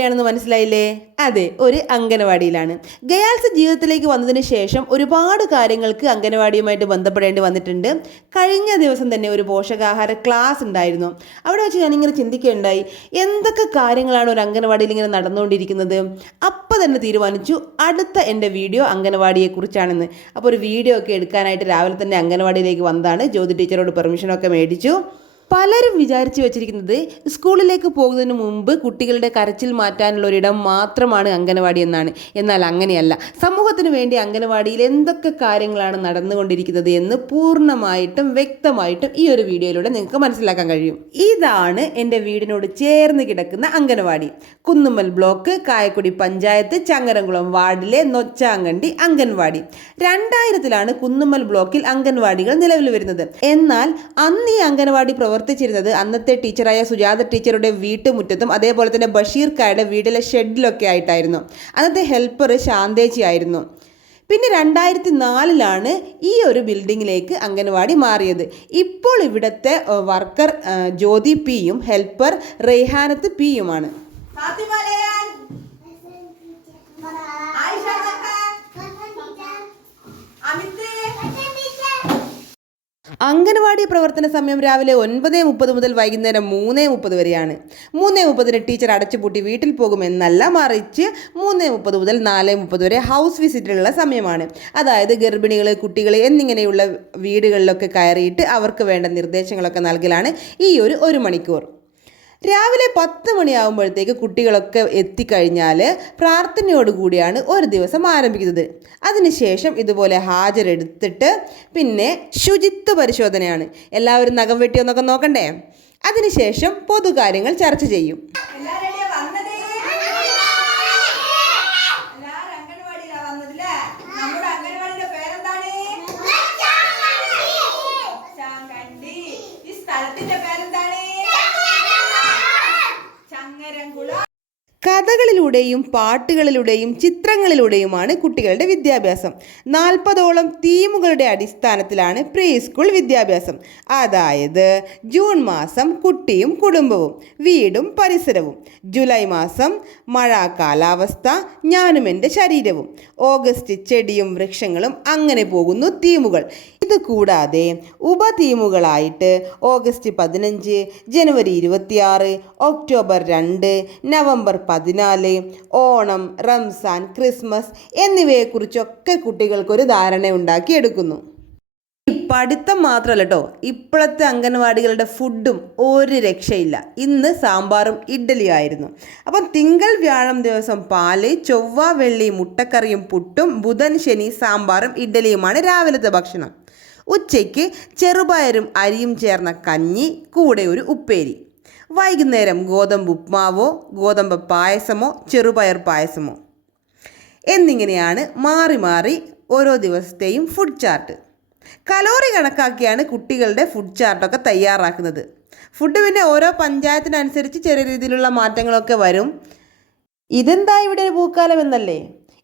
എവിടെയാണെന്ന് മനസ്സിലായില്ലേ? അതെ ഒരു അംഗനവാടിയിലാണ്. ഗയാൽസ് ജീവിതത്തിലേക്ക് വന്നതിന് ശേഷം ഒരുപാട് കാര്യങ്ങൾക്ക് അംഗനവാടിയുമായിട്ട് ബന്ധപ്പെടേണ്ടി വന്നിട്ടുണ്ട്. കഴിഞ്ഞ ദിവസം തന്നെ ഒരു പോഷകാഹാര ക്ലാസ് ഉണ്ടായിരുന്നു. അവിടെ വെച്ച് ഞാനിങ്ങനെ ചിന്തിക്കുകയുണ്ടായി എന്തൊക്കെ കാര്യങ്ങളാണ് ഒരു അംഗനവാടിയിൽ ഇങ്ങനെ നടന്നുകൊണ്ടിരിക്കുന്നത്? അപ്പോൾ തന്നെ തീരുമാനിച്ചു അടുത്ത എന്റെ വീഡിയോ അംഗനവാടിയെക്കുറിച്ചാണെന്ന്. അപ്പോൾ ഒരു വീഡിയോ ഒക്കെ എടുക്കാനായിട്ട് രാവിലെ തന്നെ അംഗനവാടിയിലേക്ക് വന്നതാണ്. ജ്യോതി ടീച്ചറോട് പെർമിഷനൊക്കെ മേടിച്ചു. പലരും വിചാരിച്ചു വെച്ചിരിക്കുന്നത് സ്കൂളിലേക്ക് പോകുന്നതിന് മുമ്പ് കുട്ടികളുടെ കരച്ചിൽ മാറ്റാനുള്ള ഒരിടം മാത്രമാണ് അംഗനവാടി എന്നാണ്. എന്നാൽ അങ്ങനെയല്ല. സമൂഹത്തിന് വേണ്ടി അംഗനവാടിയിൽ എന്തൊക്കെ കാര്യങ്ങളാണ് നടന്നുകൊണ്ടിരിക്കുന്നത് എന്ന് പൂർണമായിട്ടും വ്യക്തമായിട്ടും ഈ ഒരു വീഡിയോയിലൂടെ നിങ്ങൾക്ക് മനസ്സിലാക്കാൻ കഴിയും. ഇതാണ് എന്റെ വീടിനോട് ചേർന്ന് കിടക്കുന്ന അംഗനവാടി. കുന്നുമ്മൽ ബ്ലോക്ക് കായക്കുടി പഞ്ചായത്ത് ചങ്ങരംകുളം വാർഡിലെ നൊച്ചാങ്കണ്ടി അംഗൻവാടി. രണ്ടായിരത്തിലാണ് കുന്നുമ്മൽ ബ്ലോക്കിൽ അംഗൻവാടികൾ നിലവിൽ വരുന്നത്. എന്നാൽ അന്ന് ഈ അംഗനവാടി പ്രവർത്തിച്ചിരുന്നത് അന്നത്തെ ടീച്ചറായ സുജാത ടീച്ചറുടെ വീട്ടുമുറ്റത്തും അതേപോലെ തന്നെ ബഷീർ കായുടെ വീട്ടിലെ ഷെഡിലൊക്കെ ആയിട്ടായിരുന്നു. അന്നത്തെ ഹെൽപ്പർ ശാന്തേച്ചി ആയിരുന്നു. പിന്നെ രണ്ടായിരത്തി നാലിലാണ് ഈ ഒരു ബിൽഡിങ്ങിലേക്ക് അംഗനവാടി മാറിയത്. ഇപ്പോൾ ഇവിടുത്തെ വർക്കർ ജ്യോതി പിയും ഹെൽപ്പർ റെയ്ഹാനത്ത് പിയുമാണ്. അംഗനവാടി പ്രവർത്തന സമയം രാവിലെ ഒൻപത് മുപ്പത് മുതൽ വൈകുന്നേരം മൂന്ന് മുപ്പത് വരെയാണ്. മൂന്ന് മുപ്പതിന് ടീച്ചർ അടച്ചുപൂട്ടി വീട്ടിൽ പോകുമെന്നല്ല മറിച്ച് മൂന്ന് മുപ്പത് മുതൽ നാല് മുപ്പത് വരെ ഹൗസ് വിസിറ്റിനുള്ള സമയമാണ്. അതായത് ഗർഭിണികൾ കുട്ടികൾ എന്നിങ്ങനെയുള്ള വീടുകളിലൊക്കെ കയറിയിട്ട് അവർക്ക് വേണ്ട നിർദ്ദേശങ്ങളൊക്കെ നൽകലാണ് ഈ ഒരു ഒരു മണിക്കൂർ. രാവിലെ പത്ത് മണിയാകുമ്പോഴത്തേക്ക് കുട്ടികളൊക്കെ എത്തിക്കഴിഞ്ഞാൽ പ്രാർത്ഥനയോടുകൂടിയാണ് ഒരു ദിവസം ആരംഭിക്കുന്നത്. അതിനുശേഷം ഇതുപോലെ ഹാജരെടുത്തിട്ട് പിന്നെ ശുചിത്വ പരിശോധനയാണ്. എല്ലാവരും നഖം വെട്ടിയൊന്നൊക്കെ നോക്കണ്ടേ? അതിനുശേഷം പൊതുകാര്യങ്ങൾ ചർച്ച ചെയ്യും. സ്ഥലത്തിന്റെ വന്നതേ? കഥകളിലൂടെയും പാട്ടുകളിലൂടെയും ചിത്രങ്ങളിലൂടെയുമാണ് കുട്ടികളുടെ വിദ്യാഭ്യാസം. നാൽപ്പതോളം തീമുകളുടെ അടിസ്ഥാനത്തിലാണ് പ്രീ സ്കൂൾ വിദ്യാഭ്യാസം. അതായത് ജൂൺ മാസം കുട്ടിയും കുടുംബവും വീടും പരിസരവും. ജൂലൈ മാസം മഴ കാലാവസ്ഥ ഞാനും എന്റെ ശരീരവും. ഓഗസ്റ്റ് ചെടിയും വൃക്ഷങ്ങളും അങ്ങനെ പോകുന്നു തീമുകൾ. ഇത് കൂടാതെ ഉപതീമുകളായിട്ട് ഓഗസ്റ്റ് പതിനഞ്ച് ജനുവരി ഇരുപത്തിയാറ് ഒക്ടോബർ രണ്ട് നവംബർ പതിനാല് ഓണം റംസാൻ ക്രിസ്മസ് എന്നിവയെക്കുറിച്ചൊക്കെ കുട്ടികൾക്കൊരു ധാരണ ഉണ്ടാക്കിയെടുക്കുന്നു. പഠിത്തം മാത്രമല്ല കേട്ടോ ഇപ്പോഴത്തെ അംഗനവാടികളുടെ ഫുഡും ഒരു രക്ഷയില്ല. ഇന്ന് സാമ്പാറും ഇഡ്ഡലിയും ആയിരുന്നു. അപ്പം തിങ്കൾ വ്യാഴം ദിവസം പാൽ ചൊവ്വ വെള്ളി മുട്ടക്കറിയും പുട്ടും ബുധൻ ശനി സാമ്പാറും ഇഡ്ഡലിയുമാണ് രാവിലത്തെ ഭക്ഷണം. ഉച്ചയ്ക്ക് ചെറുപയറും അരിയും ചേർന്ന കഞ്ഞി കൂടെ ഒരു ഉപ്പേരി. വൈകുന്നേരം ഗോതമ്പ് ഉപ്മാവോ ഗോതമ്പ് പായസമോ ചെറുപയർ പായസമോ. എന്നിങ്ങനെയാണ് മാറി മാറി ഓരോ ദിവസത്തെയും ഫുഡ് ചാർട്ട് കലോറി കണക്കാക്കിയാണ് കുട്ടികളുടെ ഫുഡ് ചാർട്ടൊക്കെ തയ്യാറാക്കുന്നത്. ഫുഡ് പിന്നെ ഓരോ പഞ്ചായത്തിനനുസരിച്ച് ചെറിയ രീതിയിലുള്ള മാറ്റങ്ങളൊക്കെ വരും. ഇതെന്താ ഇവിടെ ഒരു പൂക്കാലം എന്നല്ലേ?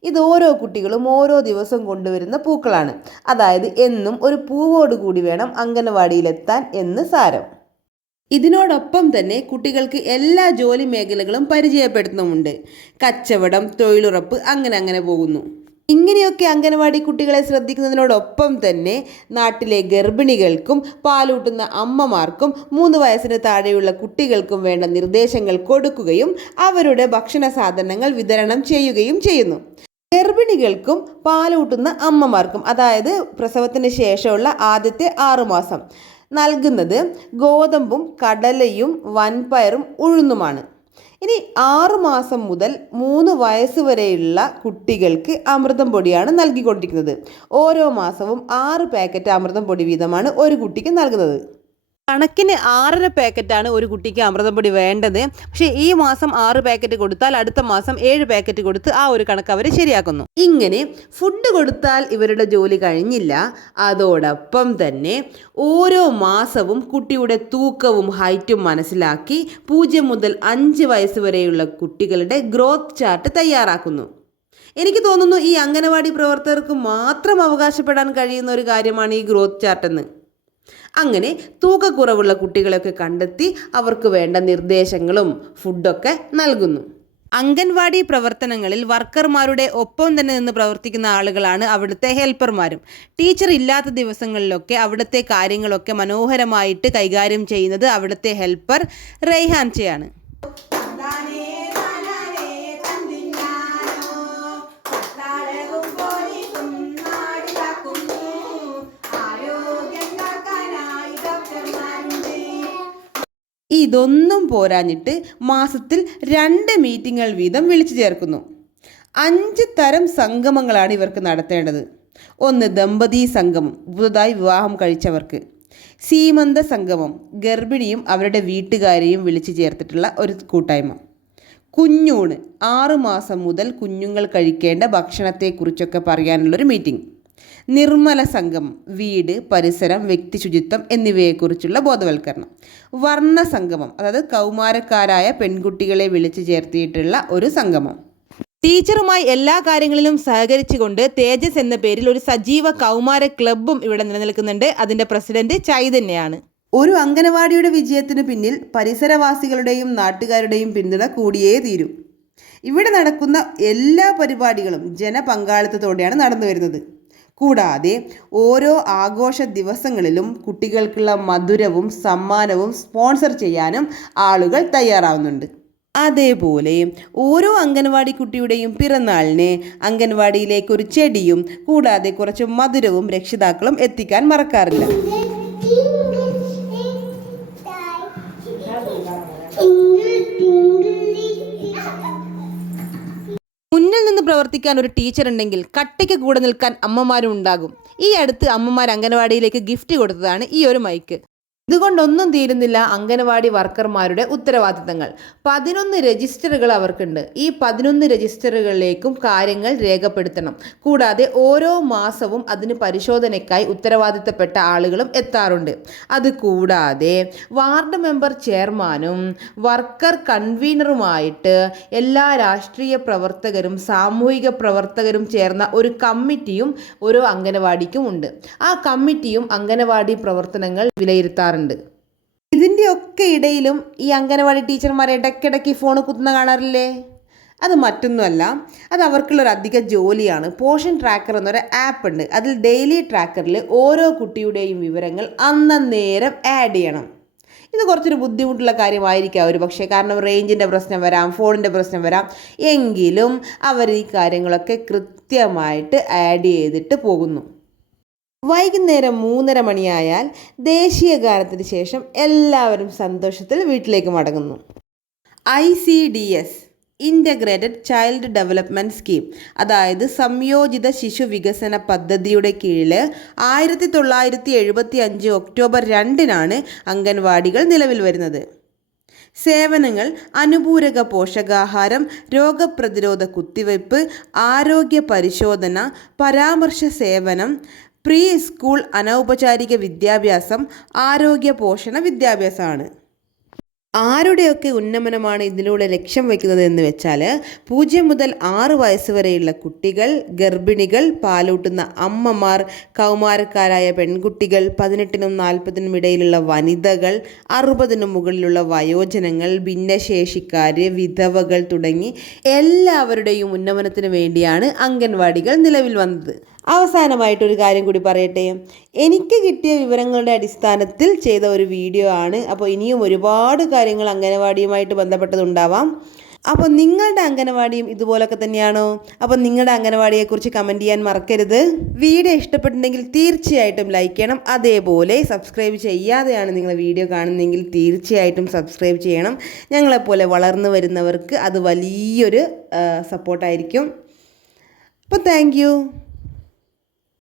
ഇത് ഓരോ കുട്ടികളും ഓരോ ദിവസം കൊണ്ടുവരുന്ന പൂക്കളാണ്. അതായത് എന്നും ഒരു പൂവോട് കൂടി വേണം അംഗനവാടിയിലെത്താൻ എന്ന് സാരം. ഇതിനോടൊപ്പം തന്നെ കുട്ടികൾക്ക് എല്ലാ ജോലി മേഖലകളും പരിചയപ്പെടുത്തുന്നുമുണ്ട്. കച്ചവടം തൊഴിലുറപ്പ് അങ്ങനെ അങ്ങനെ പോകുന്നു. ഇങ്ങനെയൊക്കെ അംഗനവാടി കുട്ടികളെ ശ്രദ്ധിക്കുന്നതിനോടൊപ്പം തന്നെ നാട്ടിലെ ഗർഭിണികൾക്കും പാലൂട്ടുന്ന അമ്മമാർക്കും മൂന്ന് വയസ്സിന് താഴെയുള്ള കുട്ടികൾക്കും വേണ്ട നിർദ്ദേശങ്ങൾ കൊടുക്കുകയും അവരുടെ ഭക്ഷണ സാധനങ്ങൾ വിതരണം ചെയ്യുകയും ചെയ്യുന്നു. ഗർഭിണികൾക്കും പാലൂട്ടുന്ന അമ്മമാർക്കും അതായത് പ്രസവത്തിന് ശേഷമുള്ള ആദ്യത്തെ ആറുമാസം നൽകുന്നത് ഗോതമ്പും കടലയും വൻപയറും ഉഴുന്നുമാണ്. ഇനി ആറു മാസം മുതൽ മൂന്ന് വയസ്സ് വരെയുള്ള കുട്ടികൾക്ക് അമൃതം പൊടിയാണ് നൽകിക്കൊണ്ടിരിക്കുന്നത്. ഓരോ മാസവും ആറ് പാക്കറ്റ് അമൃതം പൊടി വീതമാണ് ഒരു കുട്ടിക്ക് നൽകുന്നത്. കണക്കിന് ആറര പാക്കറ്റാണ് ഒരു കുട്ടിക്ക് അമൃതം പൊടി വേണ്ടത്. പക്ഷേ ഈ മാസം ആറ് പാക്കറ്റ് കൊടുത്താൽ അടുത്ത മാസം ഏഴ് പാക്കറ്റ് കൊടുത്ത് ആ ഒരു കണക്ക് അവർ ശരിയാക്കുന്നു. ഇങ്ങനെ ഫുഡ് കൊടുത്താൽ ഇവരുടെ ജോലി കഴിഞ്ഞില്ല. അതോടൊപ്പം തന്നെ ഓരോ മാസവും കുട്ടിയുടെ തൂക്കവും ഹൈറ്റും മനസ്സിലാക്കി പൂജ്യം മുതൽ അഞ്ച് വയസ്സ് വരെയുള്ള കുട്ടികളുടെ ഗ്രോത്ത് ചാർട്ട് തയ്യാറാക്കുന്നു. എനിക്ക് തോന്നുന്നു ഈ അംഗനവാടി പ്രവർത്തകർക്ക് മാത്രം അവകാശപ്പെടാൻ കഴിയുന്ന ഒരു കാര്യമാണ് ഈ ഗ്രോത്ത് ചാർട്ടെന്ന്. അങ്ങനെ തൂക കുറവുള്ള കുട്ടികളെയൊക്കെ കണ്ടെത്തി അവർക്ക് വേണ്ട നിർദ്ദേശങ്ങളും ഫുഡൊക്കെ നൽകുന്നു. അംഗൻവാടി പ്രവർത്തനങ്ങളിൽ വർക്കർമാരുടെ ഒപ്പം തന്നെ നിന്ന് പ്രവർത്തിക്കുന്ന ആളുകളാണ് അവിടുത്തെ ഹെൽപ്പർമാരും. ടീച്ചർ ഇല്ലാത്ത ദിവസങ്ങളിലൊക്കെ അവിടുത്തെ കാര്യങ്ങളൊക്കെ മനോഹരമായിട്ട് കൈകാര്യം ചെയ്യുന്നത് അവിടുത്തെ ഹെൽപ്പർ റെയ്ഹാൻചയാണ് ഇതൊന്നും പോരാഞ്ഞിട്ട് മാസത്തിൽ രണ്ട് മീറ്റിങ്ങുകൾ വീതം വിളിച്ചു ചേർക്കുന്നു. അഞ്ച് തരം സംഗമങ്ങളാണ് ഇവർക്ക് നടത്തേണ്ടത്. ഒന്ന് ദമ്പതി സംഗമം പുതുതായി വിവാഹം കഴിച്ചവർക്ക്. സീമന്ത സംഗമം ഗർഭിണിയും അവരുടെ വീട്ടുകാരെയും വിളിച്ചു ചേർത്തിട്ടുള്ള ഒരു കൂട്ടായ്മ. കുഞ്ഞൂണ് ആറുമാസം മുതൽ കുഞ്ഞുങ്ങൾ കഴിക്കേണ്ട ഭക്ഷണത്തെക്കുറിച്ചൊക്കെ പറയാനുള്ളൊരു മീറ്റിംഗ്. നിർമ്മല സംഘം വീട് പരിസരം വ്യക്തി ശുചിത്വം എന്നിവയെക്കുറിച്ചുള്ള ബോധവൽക്കരണം. വർണ സംഗമം അതായത് കൗമാരക്കാരായ പെൺകുട്ടികളെ വിളിച്ചു ചേർത്തിയിട്ടുള്ള ഒരു സംഗമം. ടീച്ചറുമായി എല്ലാ കാര്യങ്ങളിലും സഹകരിച്ചുകൊണ്ട് തേജസ് എന്ന പേരിൽ ഒരു സജീവ കൗമാര ക്ലബ്ബും ഇവിടെ നിലനിൽക്കുന്നുണ്ട്. അതിന്റെ പ്രസിഡന്റ് ചൈതന്യയാണ് ഒരു അംഗനവാടിയുടെ വിജയത്തിന് പിന്നിൽ പരിസരവാസികളുടെയും നാട്ടുകാരുടെയും പിന്തുണ കൂടിയേ തീരൂ. ഇവിടെ നടക്കുന്ന എല്ലാ പരിപാടികളും ജനപങ്കാളിത്തത്തോടെയാണ് നടന്നു വരുന്നത് കൂടാതെ ഓരോ ആഘോഷ ദിവസങ്ങളിലും കുട്ടികൾക്കുള്ള മധുരവും സമ്മാനവും സ്പോൺസർ ചെയ്യാനും ആളുകൾ തയ്യാറാവുന്നുണ്ട്. അതേപോലെ ഓരോ അംഗൻവാടി കുട്ടിയുടെയും പിറന്നാളിന് അംഗൻവാടിയിലേക്ക് ഒരു ചെടിയും കൂടാതെ കുറച്ച് മധുരവും രക്ഷിതാക്കളും എത്തിക്കാൻ മറക്കാറില്ല. പ്രവർത്തിക്കാൻ ഒരു ടീച്ചർ ഉണ്ടെങ്കിൽ കട്ടയ്ക്ക് കൂടെ നിൽക്കാൻ അമ്മമാരും ഉണ്ടാകും. ഈ അടുത്ത് അമ്മമാർ അംഗനവാടിയിലേക്ക് ഗിഫ്റ്റ് കൊടുത്തതാണ് ഈ ഒരു മൈക്ക് ഇതുകൊണ്ടൊന്നും തീരുന്നില്ല അംഗനവാടി വർക്കർമാരുടെ ഉത്തരവാദിത്തങ്ങൾ. പതിനൊന്ന് രജിസ്റ്ററുകൾ അവർക്കുണ്ട്. ഈ പതിനൊന്ന് രജിസ്റ്ററുകളിലേക്കും കാര്യങ്ങൾ രേഖപ്പെടുത്തണം. കൂടാതെ ഓരോ മാസവും അതിന് പരിശോധനയ്ക്കായി ഉത്തരവാദിത്തപ്പെട്ട ആളുകളും എത്താറുണ്ട്. അത് കൂടാതെ വാർഡ് മെമ്പർ ചെയർമാനും വർക്കർ കൺവീനറുമായിട്ട് എല്ലാ രാഷ്ട്രീയ പ്രവർത്തകരും സാമൂഹിക പ്രവർത്തകരും ചേർന്ന ഒരു കമ്മിറ്റിയും ഓരോ അംഗനവാടിക്കും ഉണ്ട്. ആ കമ്മിറ്റിയും അംഗനവാടി പ്രവർത്തനങ്ങൾ വിലയിരുത്താറുണ്ട്. ഇതിന്റെ ഒക്കെ ഇടയിലും ഈ അംഗനവാടി ടീച്ചർമാർ ഇടയ്ക്കിടയ്ക്ക് ഫോൺ കുത്തുന്ന കാണാറില്ലേ? അത് മറ്റൊന്നുമല്ല അത് അവർക്കുള്ളൊരു അധിക ജോലിയാണ്. പോഷൻ ട്രാക്കർ എന്നൊരു ആപ്പ് ഉണ്ട്. അതിൽ ഡെയിലി ട്രാക്കറിൽ ഓരോ കുട്ടിയുടെയും വിവരങ്ങൾ അന്നേരം ആഡ് ചെയ്യണം. ഇത് കുറച്ചൊരു ബുദ്ധിമുട്ടുള്ള കാര്യമായിരിക്കാം ഒരു പക്ഷേ കാരണം റേഞ്ചിന്റെ പ്രശ്നം വരാം ഫോണിന്റെ പ്രശ്നം വരാം. എങ്കിലും അവർ ഈ കാര്യങ്ങളൊക്കെ കൃത്യമായിട്ട് ആഡ് ചെയ്തിട്ട് പോകുന്നു. വൈകുന്നേരം മൂന്നര മണിയായാൽ ദേശീയ ഗാനത്തിന് ശേഷം എല്ലാവരും സന്തോഷത്തിൽ വീട്ടിലേക്ക് മടങ്ങുന്നു. I C D S integrated child development scheme അതായത് സംയോജിത ശിശു വികസന പദ്ധതിയുടെ കീഴിൽ ആയിരത്തി തൊള്ളായിരത്തി എഴുപത്തി അഞ്ച് ഒക്ടോബർ രണ്ടിനാണ് അംഗൻവാടികൾ നിലവിൽ വരുന്നത്. സേവനങ്ങൾ അനുപൂരക പോഷകാഹാരം രോഗപ്രതിരോധ കുത്തിവയ്പ്പ് ആരോഗ്യ പരിശോധന പരാമർശ സേവനം പ്രീ സ്കൂൾ അനൗപചാരിക വിദ്യാഭ്യാസം ആരോഗ്യ പോഷണ വിദ്യാഭ്യാസമാണ്. ആരുടെയൊക്കെ ഉന്നമനമാണ് ഇതിലൂടെ ലക്ഷ്യം വയ്ക്കുന്നത് എന്ന് വെച്ചാൽ പൂജ്യം മുതൽ ആറ് വയസ്സ് വരെയുള്ള കുട്ടികൾ ഗർഭിണികൾ പാലൂട്ടുന്ന അമ്മമാർ കൗമാരക്കാരായ പെൺകുട്ടികൾ പതിനെട്ടിനും നാൽപ്പതിനും ഇടയിലുള്ള വനിതകൾ അറുപതിനും മുകളിലുള്ള വയോജനങ്ങൾ ഭിന്നശേഷിക്കാർ വിധവകൾ തുടങ്ങി എല്ലാവരുടെയും ഉന്നമനത്തിന് വേണ്ടിയാണ് അംഗൻവാടികൾ നിലവിൽ വന്നത്. അവസാനമായിട്ടൊരു കാര്യം കൂടി പറയട്ടെ. എനിക്ക് കിട്ടിയ വിവരങ്ങളുടെ അടിസ്ഥാനത്തിൽ ചെയ്ത ഒരു വീഡിയോ ആണ്. അപ്പോൾ ഇനിയും ഒരുപാട് കാര്യങ്ങൾ അംഗനവാടിയുമായിട്ട് ബന്ധപ്പെട്ടതുണ്ടാവാം. അപ്പോൾ നിങ്ങളുടെ അംഗനവാടിയും ഇതുപോലൊക്കെ തന്നെയാണോ? അപ്പോൾ നിങ്ങളുടെ അംഗനവാടിയെക്കുറിച്ച് കമന്റ് ചെയ്യാൻ മറക്കരുത്. വീഡിയോ ഇഷ്ടപ്പെട്ടിട്ടുണ്ടെങ്കിൽ തീർച്ചയായിട്ടും ലൈക്ക് ചെയ്യണം. അതേപോലെ സബ്സ്ക്രൈബ് ചെയ്യാതെയാണ് നിങ്ങൾ വീഡിയോ കാണുന്നതെങ്കിൽ തീർച്ചയായിട്ടും സബ്സ്ക്രൈബ് ചെയ്യണം. ഞങ്ങളെപ്പോലെ വളർന്നു വരുന്നവർക്ക് അത് വലിയൊരു സപ്പോർട്ടായിരിക്കും അപ്പോൾ താങ്ക്